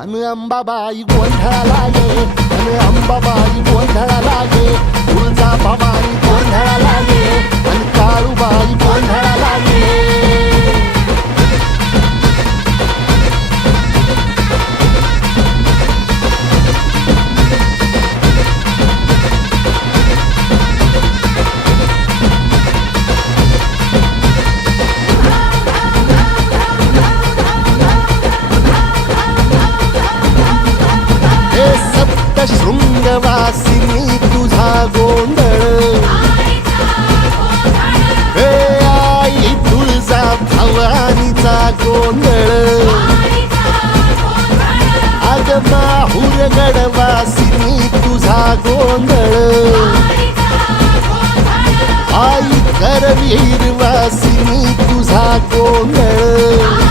अन अंबाबाई गोंधळाला ये, अन अंबाबाई गोंधळाला ये, तुळजा भवानी गोंधळाला ये, अन काळूबाई गोंधळाला ये. शृंगवासिनी तुझा गोंधळ, हे आई तुळजा भवानीचा गोंधळ, अग माहूर गडवासिनी तुझा गोंधळ, आई करवीर वासिनी तुझा गोंधळ.